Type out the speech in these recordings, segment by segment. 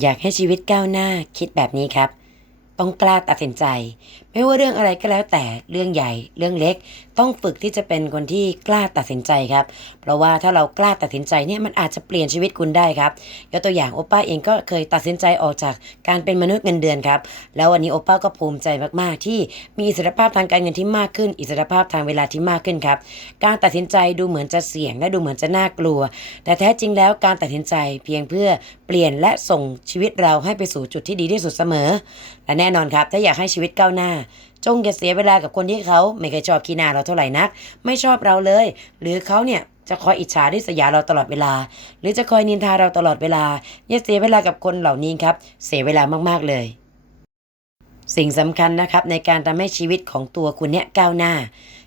อยากให้ชีวิตก้าวหน้าคิดแบบนี้ครับ ต้องกล้าตัดสินใจ ไม่ว่าเรื่องอะไรก็แล้วแต่เรื่องใหญ่ เรื่องเล็ก ต้องฝึกที่จะเป็นคนที่กล้าตัดสินใจครับ เพราะว่าถ้าเรากล้าตัดสินใจเนี่ยมันอาจจะเปลี่ยนชีวิตคุณได้ครับยกตัวอย่างโอป้าเองก็เคยตัดสินใจออกจากการเป็นมนุษย์เงินเดือนครับ แล้ววันนี้โอป้าก็ภูมิใจมากๆ ที่มีอิสรภาพทางการเงินที่มากขึ้น อิสรภาพทางเวลาที่มากขึ้นครับ การตัดสินใจดูเหมือนจะเสี่ยงและดูเหมือนจะน่ากลัว แต่แท้จริงแล้วการตัดสินใจเพียงเพื่อเปลี่ยนและส่งชีวิตเราให้ไปสู่จุดที่ดีที่สุดเสมอ และแน่นอนครับ ถ้าอยากให้ชีวิตก้าวหน้า จงอย่าเสียเวลากับคนที่เขาไม่เคยชอบขี้หน้าเราเท่าไหร่นัก ไม่ชอบเราเลย หรือเขาเนี่ยจะคอยอิจฉาริษยาเราตลอดเวลา หรือจะคอยนินทาเราตลอดเวลา อย่าเสียเวลากับคนเหล่านี้ครับ เสียเวลามากๆเลย สิ่งสำคัญนะครับในการทำให้ชีวิตของตัวคุณเนี่ยก้าวหน้า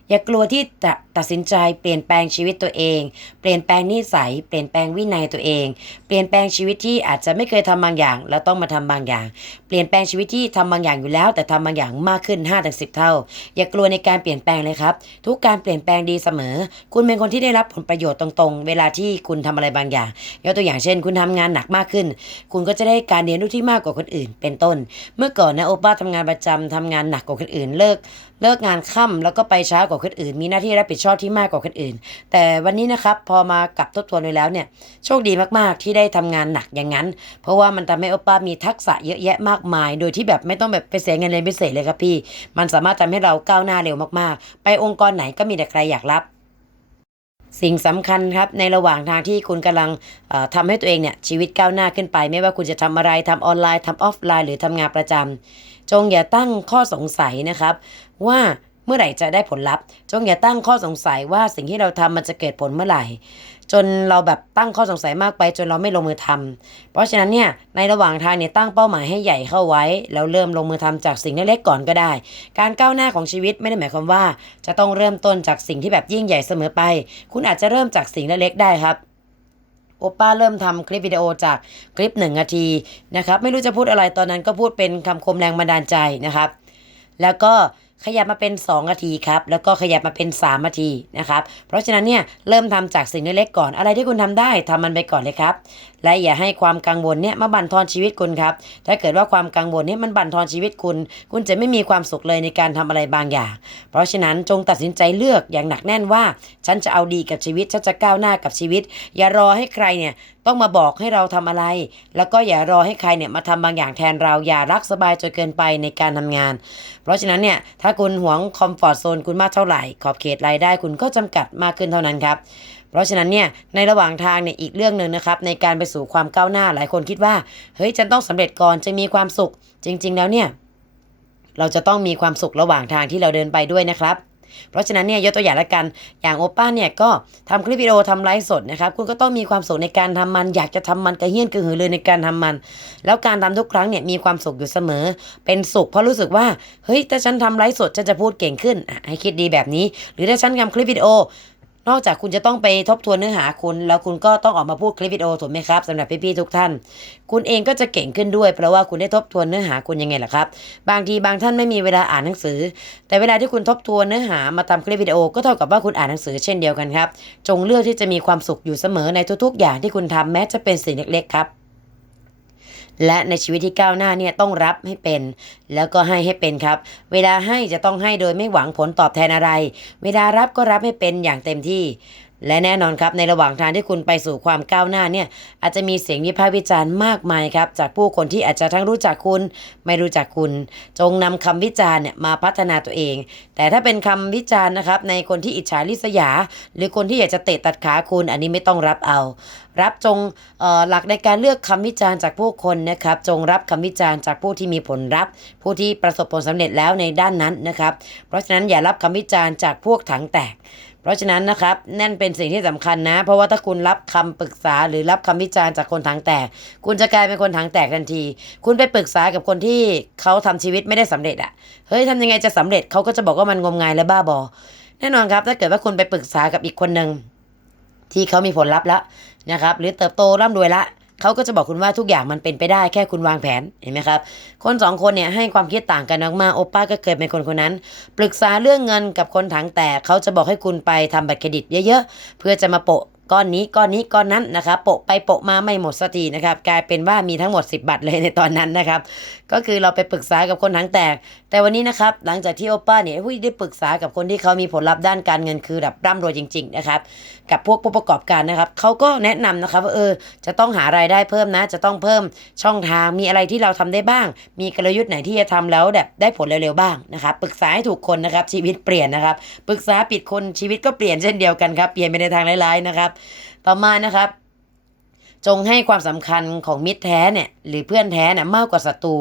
อย่ากลัวที่จะตัดสินใจเปลี่ยนแปลงชีวิตตัวเอง เปลี่ยนแปลงนิสัย เปลี่ยนแปลงวินัยตัวเอง เปลี่ยนแปลงชีวิตที่อาจจะไม่เคยทำบางอย่าง แล้วต้องมาทำบางอย่าง เปลี่ยนแปลงชีวิตที่ทำบางอย่างอยู่แล้ว แต่ทำบางอย่างมากขึ้น5้าถึงสิเท่า อย่ากลัวในการเปลี่ยนแปลงเลยครับ ทุกการเปลี่ยนแปลงดีเสมอ คุณเป็นคนที่ได้รับผลประโยชน์ตรงๆ เวลาที่คุณทำอะไรบางอย่างยกตัวอย่างเช่น คุณทำงานหนักมากขึ้น คุณก็จะได้การเรียนรู้ที่มากกว่าคนอื่น เป็นต้น เมื่อก่อนนะโอป้าทำงานประจำทำงานหนักกว่าคนอื่นเลิก เลิกงานค่ำแล้วก็ไปช้ากว่าคนอื่น มีหน้าที่รับผิดชอบที่มากกว่าคนอื่น แต่วันนี้นะครับพอมากลับทบทวนไปแล้วเนี่ยโชคดีมากๆที่ได้ทำงานหนักอย่างนั้น เพราะว่ามันทำให้โอป้ามีทักษะเยอะแยะมากมาย โดยที่แบบไม่ต้องแบบไปเสียเงินเรียนพิเศษเลยครับพี่ มันสามารถทำให้เราก้าวหน้าเร็วมากๆ ไปองค์กรไหนก็มีแต่ใครอยากรับสิ่งสำคัญครับในระหว่างทางที่คุณกำลังเอ่อทำให้ตัวเองเนี่ยชีวิตก้าวหน้าขึ้นไป ไม่ว่าคุณจะทำอะไรทำออนไลน์ทำออฟไลน์ หรือทำงานประจำจงอย่าตั้งข้อสงสัยนะครับ ว่า มื่อไหร่จะได้ผลลัพธ์ จงอย่าตั้งข้อสงสัยว่าสิ่งที่เราทำมันจะเกิดผลเมื่อไหร่ จนเราแบบตั้งข้อสงสัยมากไป จนเราไม่ลงมือทำเพราะฉะนั้นเนี่ยในระหว่างทางเนี่ยตั้งเป้าหมายให้ใหญ่เข้าไว้ แล้วเริ่มลงมือทำจากสิ่งเล็กๆก่อนก็ได้ การก้าวหน้าของชีวิตไม่ได้หมายความว่า จะต้องเริ่มต้นจากสิ่งที่แบบยิ่งใหญ่เสมอไป คุณอาจจะเริ่มจากสิ่งเล็กๆได้ครับโอป้าเริ่มทำคลิปวิดีโอจากคลิปหนึ่งนาทีนะครับ ไม่รู้จะพูดอะไรตอนนั้นก็พูดเป็นคำคมแรงบันดาลใจนะครับ แล้วก็ ขยับมาเป็น2นาทีครับ แล้วก็ขยับมาเป็น3นาทีนะครับ เพราะฉะนั้นเนี่ยเริ่มทำจากสิ่งเล็กๆก่อน อะไรที่คุณทำได้ทำมันไปก่อนเลยครับ และอย่าให้ความกังวลเนี่ยมาบั่นทอนชีวิตคุณครับ ถ้าเกิดว่าความกังวลเนี่ยมันบั่นทอนชีวิตคุณ คุณจะไม่มีความสุขเลยในการทำอะไรบางอย่าง เพราะฉะนั้นจงตัดสินใจเลือกอย่างหนักแน่นว่า ฉันจะเอาดีกับชีวิต ฉันจะก้าวหน้ากับชีวิต อย่ารอให้ใครเนี่ยต้องมาบอกให้เราทำอะไร แล้วก็อย่ารอให้ใครเนี่ยมาทำบางอย่างแทนเรา อย่ารักสบายจนเกินไปในการทำงาน ราะฉะนั้นเนี่ยถ้าคุณหวงคอมฟอร์ทโซนคุณมากเท่าไหร่ ขอบเขตรายได้คุณก็จำกัดมากขึ้นเท่านั้นครับเพราะฉะนั้นเนี่ยในระหว่างทางเนี่ยอีกเรื่องหนึ่งนะครับในการไปสู่ความก้าวหน้าหลายคนคิดว่าเฮ้ยฉันต้องสำเร็จก่อนจะมีความสุข จริง ๆ แล้วเนี่ยเราจะต้องมีความสุขระหว่างทางที่เราเดินไปด้วยนะครับ เพราะฉะนั้นเนี่ยยกตัวอย่างละกัน อย่างโอป้าเนี่ยก็ทำคลิปวิดีโอทำไลฟ์สดนะครับคุณก็ต้องมีความสุขในการทำมัน อยากจะทำมันกระเฮี้ยนกระหือเลยในการทำมัน แล้วการทำทุกครั้งเนี่ยมีความสุขอยู่เสมอ เป็นสุขเพราะรู้สึกว่าเฮ้ยถ้าฉันทำไลฟ์สดฉันจะพูดเก่งขึ้นให้คิดดีแบบนี้ หรือถ้าฉันทำคลิปวิดีโอ นอกจากคุณจะต้องไปทบทวนเนื้อหาคุณ แล้วคุณก็ต้องออกมาพูดคลิปวิดีโอถูกไหมครับสำหรับพี่ๆทุกท่าน คุณเองก็จะเก่งขึ้นด้วยเพราะว่าคุณได้ทบทวนเนื้อหาคุณยังไงล่ะครับ บางทีบางท่านไม่มีเวลาอ่านหนังสือ แต่เวลาที่คุณทบทวนเนื้อหามาทำคลิปวิดีโอก็เท่ากับว่าคุณอ่านหนังสือเช่นเดียวกันครับ จงเลือกที่จะมีความสุขอยู่เสมอในทุกๆ อย่างที่คุณทำแม้จะเป็นสิ่งเล็กๆครับ และในชีวิตที่ก้าวหน้าเนี่ยต้องรับให้เป็น แล้วก็ให้ให้เป็นครับ เวลาให้จะต้องให้โดยไม่หวังผลตอบแทนอะไร เวลารับก็รับให้เป็นอย่างเต็มที่ และแน่นอนครับในระหว่างทางที่คุณไปสู่ความก้าวหน้าเนี่ยอาจจะมีเสียงวิพากษ์วิจารณ์มากมายครับ จากผู้คนที่อาจจะทั้งรู้จักคุณ ไม่รู้จักคุณ จงนำคำวิจารณ์เนี่ยมาพัฒนาตัวเอง แต่ถ้าเป็นคำวิจารณ์นะครับในคนที่อิจฉาริษยา หรือคนที่อยากจะเตะตัดขาคุณ อันนี้ไม่ต้องรับเอา รับจงเอ่อหลักในการเลือกคำวิจารณ์จากผู้คนนะครับจงรับคำวิจารณ์จากผู้ที่มีผลลัพธ์ ผู้ที่ประสบผลสำเร็จแล้วในด้านนั้นนะครับ เพราะฉะนั้นอย่ารับคำวิจารณ์จากพวกถังแตกเพราะฉะนั้นนะครับนั่นเป็นสิ่งที่สำคัญนะ เพราะว่าถ้าคุณรับคำปรึกษาหรือรับคำวิจารณ์จากคนถังแตก คุณจะกลายเป็นคนถังแตกทันที คุณไปปรึกษากับคนที่เขาทำชีวิตไม่ได้สำเร็จอะเฮ้ยทำยังไงจะสำเร็จเขาก็จะบอกว่ามันงมงายและบ้าบอ แน่นอนครับ ถ้าเกิดว่าคุณไปปรึกษากับอีกคนหนึ่งที่เขามีผลลัพธ์แล้วนะครับ หรือเติบโตร่ำรวยละ เขาก็จะบอกคุณว่าทุกอย่างมันเป็นไปได้แค่คุณวางแผนเห็นไหมครับ คนสองคนเนี่ยให้ความคิดต่างกันมากๆโอป้าก็เคยเป็นคนคนนั้น ปรึกษาเรื่องเงินกับคนถังแตกเขาจะบอกให้คุณไปทำบัตรเครดิตเยอะๆ เพื่อจะมาโปะ ก้อนนี้ก้อนนี้ก้อนนั้นนะครับโปะไปโปะมาไม่หมดสักทีนะครับกลายเป็นว่ามีทั้งหมด 10 บัตรเลยในตอนนั้นนะครับก็คือเราไปปรึกษากับคนทั้งแตก แต่วันนี้นะครับหลังจากที่โอป้าเนี่ยหุ้ยได้ปรึกษากับคนที่เขามีผลลัพธ์ด้านการเงินคือแบบร่ำรวยจริง ๆ นะครับกับพวกผู้ประกอบการนะครับเขาก็แนะนำนะครับว่าเออจะต้องหารายได้เพิ่มนะ จะต้องเพิ่มช่องทางมีอะไรที่เราทำได้บ้าง มีกลยุทธ์ไหนที่จะทำแล้วแบบได้ผลเร็วๆบ้างนะครับปรึกษาให้ถูกคนนะครับชีวิตเปลี่ยนนะครับปรึกษาผิดคนชีวิตก็เปลี่ยนเช่นเดียวกันครับเปลี่ยนไปในทางร้ายๆนะครับต่อมานะครับ จงให้ความสำคัญของมิตรแท้เนี่ยหรือเพื่อนแท้เนี่ยมากกว่าศัตรู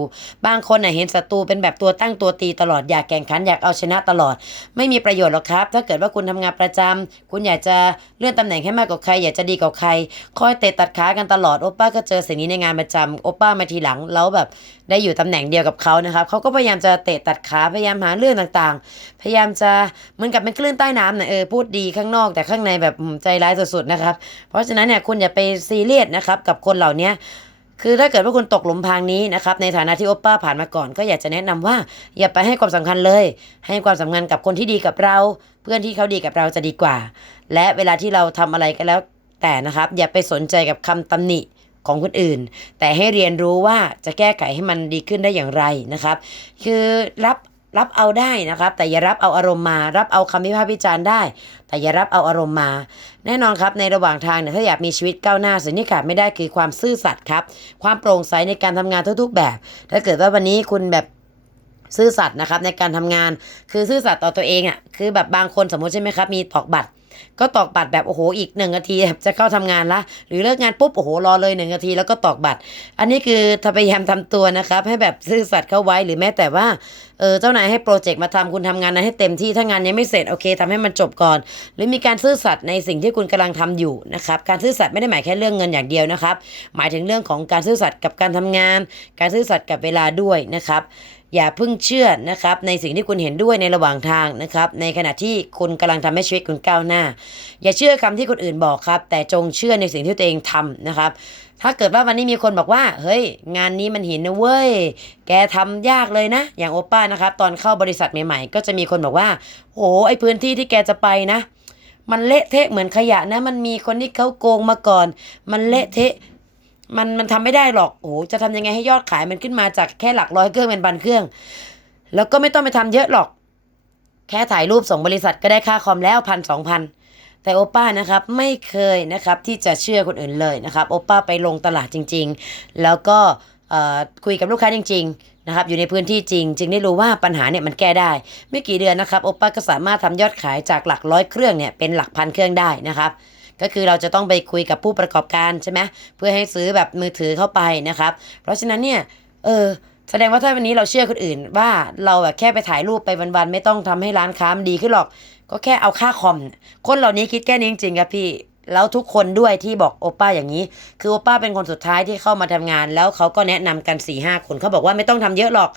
บางคนน่ะเห็นศัตรูเป็นแบบตัวตั้งตัวตีตลอดอยากแข่งขันอยากเอาชนะตลอด ไม่มีประโยชน์หรอกครับ ถ้าเกิดว่าคุณทำงานประจำคุณอยากจะเลื่อนตำแหน่งให้มากกว่าใคร อยากจะดีกว่าใคร คอยเตะตัดขากันตลอดโอป้าก็เจอสิ่งนี้ในงานประจำโอป้ามาทีหลังแล้วแบบได้อยู่ตำแหน่งเดียวกับเขานะครับเขาก็พยายามจะเตะตัดขาพยายามหาเรื่องต่างๆ พยายามจะเหมือนกับเป็นคลื่นใต้น้ำนะเออพูดดีข้างนอกแต่ข้างในแบบใจร้ายสุดๆนะครับ เพราะฉะนั้นเนี่ยคุณอย่าไปซีเรียสนะครับกับคนเหล่านี้คือถ้าเกิดว่าคุณตกหลุมพรางนี้นะครับในฐานะที่โอปป้าผ่านมาก่อน ก็อยากจะแนะนำว่า อย่าไปให้ความสำคัญเลย ให้ความสำคัญกับคนที่ดีกับเรา เพื่อนที่เขาดีกับเราจะดีกว่า และเวลาที่เราทำอะไรก็แล้วแต่นะครับ อย่าไปสนใจกับคำตำหนิของคนอื่น แต่ให้เรียนรู้ว่าจะแก้ไขให้มันดีขึ้นได้อย่างไรนะครับ คือรับ รับเอาได้นะครับ แต่อย่ารับเอาอารมณ์มา รับเอาคำวิพากษ์วิจารณ์ได้ แต่อย่ารับเอาอารมณ์มา แน่นอนครับในระหว่างทางเนี่ยถ้าอยากมีชีวิตก้าวหน้าสิ่งที่ขาดไม่ได้คือความซื่อสัตย์ครับ ความโปร่งใสในการทำงานทุกๆแบบ ถ้าเกิดว่าวันนี้คุณแบบซื่อสัตย์นะครับในการทำงานคือซื่อสัตย์ต่อตัวเองอะคือแบบบางคนสมมติใช่ไหมครับมีตอกบัตร ก็ตอกบัตรแบบโอ้โหอีกหนึ่งนาทีจะเข้าทำงานละ หรือเลิกงานปุ๊บโอ้โหรอเลยหนึ่งนาทีแล้วก็ตอกบัตร อันนี้คือพยายามทำตัวนะครับ ให้แบบซื่อสัตย์เข้าไว้หรือแม้แต่ว่าเออเจ้านายให้โปรเจกต์มาทำคุณทำงานนั้นให้เต็มที่ถ้างานยังไม่เสร็จโอเคทำให้มันจบก่อน หรือมีการซื่อสัตย์ในสิ่งที่คุณกำลังทำอยู่นะครับการซื่อสัตย์ไม่ได้หมายแค่เรื่องเงินอย่างเดียวนะครับ หมายถึงเรื่องของการซื่อสัตย์กับการทำงาน การซื่อสัตย์กับเวลาด้วยนะครับ อย่าเพิ่งเชื่อนะครับในสิ่งที่คุณเห็นด้วยในระหว่างทางนะครับในขณะที่คุณกำลังทำให้ชีวิตคุณก้าวหน้า อย่าเชื่อคำที่คนอื่นบอกครับ แต่จงเชื่อในสิ่งที่ตัวเองทำนะครับ ถ้าเกิดว่าวันนี้มีคนบอกว่า เฮ้ย งานนี้มันหินนะเว้ย แกทำยากเลยนะ อย่างโอป้านะครับ ตอนเข้าบริษัทใหม่ๆ ก็จะมีคนบอกว่าโหไอพื้นที่ที่แกจะไปนะ มันเละเทะเหมือนขยะนะ มันมีคนที่เขาโกงมาก่อน มันเละเทะ มันมันทำไม่ได้หรอกโอ้โหจะทำยังไงให้ยอดขายมันขึ้นมาจากแค่หลักร้อยเครื่องเป็นพันเครื่อง แล้วก็ไม่ต้องไปทำเยอะหรอก แค่ถ่ายรูปส่งบริษัทก็ได้ค่าคอมแล้วพันสองพันแต่โอป้านะครับไม่เคยนะครับที่จะเชื่อคนอื่นเลยนะครับโอป้าไปลงตลาดจริง ๆ แล้วก็เอ่อคุยกับลูกค้าจริงๆนะครับอยู่ในพื้นที่จริง จึงได้รู้ว่าปัญหาเนี่ยมันแก้ได้ ไม่กี่เดือนนะครับโอป้าก็สามารถทำยอดขายจากหลักร้อยเครื่องเนี่ยเป็นหลักพันเครื่องได้นะครับ ก็คือเราจะต้องไปคุยกับผู้ประกอบการใช่ไหมเพื่อให้ซื้อแบบมือถือเข้าไปนะครับ เพราะฉะนั้นเนี่ยเออแสดงว่าถ้าวันนี้เราเชื่อคนอื่น ว่าเราแบบแค่ไปถ่ายรูปไปวันๆไม่ต้องทำให้ร้านค้ามันดีขึ้นหรอก ก็แค่เอาค่าคอม คนเหล่านี้คิดแค่นี้จริงๆครับพี่แล้วทุกคนด้วยที่บอกโอป้าอย่างนี้ คือโอป้าเป็นคนสุดท้ายที่เข้ามาทำงาน แล้วเขาก็แนะนำกัน4ี่ห้าคนเขาบอกว่าไม่ต้องทำเยอะหรอก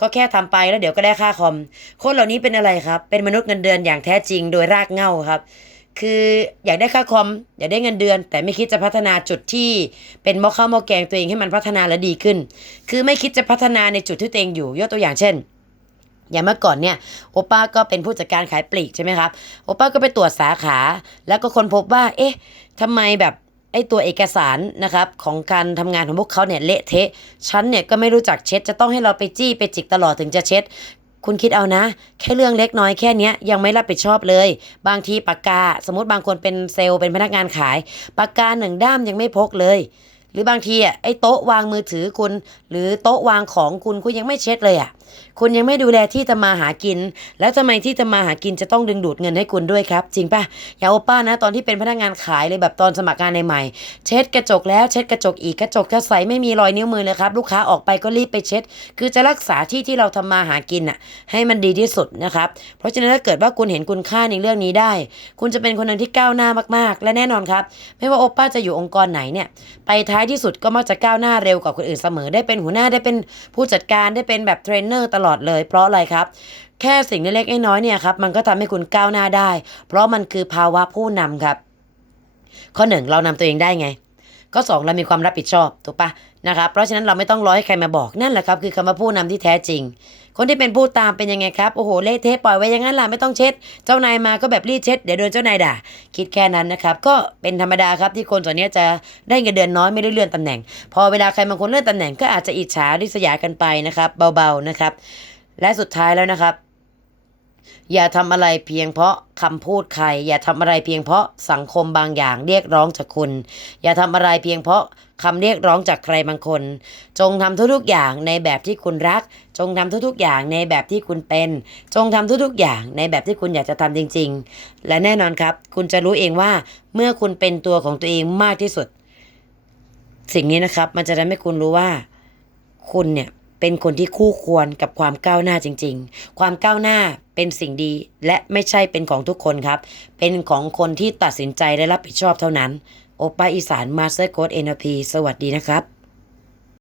ก็แค่ทำไปแล้วเดี๋ยวก็ได้ค่าคอม คนเหล่านี้เป็นอะไรครับ เป็นมนุษย์เงินเดือนอย่างแท้จริงโดยรากเง้าครับ คืออยากได้ค่าคอมอยากได้เงินเดือน แต่ไม่คิดจะพัฒนาจุดที่เป็นหม้อข้าวหม้อแกงตัวเองให้มันพัฒนาและดีขึ้น คือไม่คิดจะพัฒนาในจุดที่ตัวเองอยู่ยกตัวอย่างเช่น อย่างเมื่อก่อนเนี่ยโอป้าก็เป็นผู้จัดการขายปลีกใช่ไหมครับโอป้าก็ไปตรวจสาขา แล้วก็ค้นพบว่า เอ๊ะทำไมแบบไอ้ตัวเอกสารนะครับของการทำงานของพวกเขาเนี่ยเละเทะ ฉันเนี่ยก็ไม่รู้จักเช็ด จะต้องให้เราไปจี้ไปจิกตลอดถึงจะเช็ด คุณคิดเอานะ แค่เรื่องเล็กน้อยแค่เนี้ยยังไม่รับผิดชอบเลย บางทีปากกา สมมติบางคนเป็นเซลล์เป็นพนักงานขายปากกาหนึ่งด้ามยังไม่พกเลย หรือบางทีอะไอ้โต๊ะวางมือถือคุณ หรือโต๊ะวางของคุณคุณยังไม่เช็ดเลยอะ คุณยังไม่ดูแลที่จะมาหากิน แล้วทำไมที่จะมาหากินจะต้องดึงดูดเงินให้คุณด้วยครับ จริงปะอย่าโอป้านะ ตอนที่เป็นพนักงานขายเลยแบบตอนสมัครงานใหม่ๆเช็ดกระจกแล้วเช็ดกระจกอีกกระจกจะใสไม่มีรอยนิ้วมือเลยครับ ลูกค้าออกไปก็รีบไปเช็ด คือจะรักษาที่ที่เราทำมาหากินอะ ให้มันดีที่สุดนะครับ เพราะฉะนั้นถ้าเกิดว่าคุณเห็นคุณค่าในเรื่องนี้ได้ คุณจะเป็นคนหนึ่งที่ก้าวหน้ามากๆ และแน่นอนครับ ไม่ว่าโอป้าจะอยู่องค์กรไหนเนี่ยไปท้ายที่สุดก็มักจะก้าวหน้าเร็วกว่าคนอื่นเสมอได้เป็นหัวหน้าได้เป็นผู้จัดการได้เป็นแบบเทรนเนอร์ตลอดเลย เพราะอะไรครับ แค่สิ่งเล็กๆน้อยๆเนี่ยครับมันก็ทำให้คุณก้าวหน้าได้ เพราะมันคือภาวะผู้นำครับ ข้อหนึ่งเรานำตัวเองได้ไง ข้อสองเรามีความรับผิดชอบถูกปะ นะครับ เพราะฉะนั้นเราไม่ต้องรอให้ใครมาบอกนั่นแหละครับ คือคำว่าผู้นำที่แท้จริง คนที่เป็นผู้ตามเป็นยังไงครับ โอ้โหเละเทะปล่อยไว้อย่างนั้นล่ะไม่ต้องเช็ด เจ้านายมาก็แบบรีดเช็ด เดี๋ยวโดนเจ้านายด่า คิดแค่นั้นนะครับ ก็เป็นธรรมดาครับที่คนส่วนนี้จะได้เงินเดือนน้อยไม่ได้เลื่อนตำแหน่ง พอเวลาใครบางคนเลื่อนตำแหน่งก็อาจจะอิจฉาริษยากันไปนะครับ เบาๆนะครับ และสุดท้ายแล้วนะครับ อย่าทำอะไรเพียงเพราะคำพูดใคร อย่าทำอะไรเพียงเพราะสังคมบางอย่างเรียกร้องจากคุณ อย่าทำอะไรเพียงเพราะคำเรียกร้องจากใครบางคน จงทำทุกๆอย่างในแบบที่คุณรัก จงทำทุกๆอย่างในแบบที่คุณเป็น จงทำทุกๆอย่างในแบบที่คุณอยากจะทำจริง ๆ และแน่นอนครับ คุณจะรู้เองว่าเมื่อคุณเป็นตัวของตัวเองมากที่สุด สิ่งนี้นะครับมันจะทำให้คุณรู้ว่า คุณเนี่ย เป็นคนที่คู่ควรกับความก้าวหน้าจริง ๆ ความก้าวหน้าเป็นสิ่งดีและไม่ใช่เป็นของทุกคนครับ เป็นของคนที่ตัดสินใจและรับผิดชอบเท่านั้น โอป้าอีสานมาสเตอร์โค้ดเอ็นพีสวัสดีนะครับ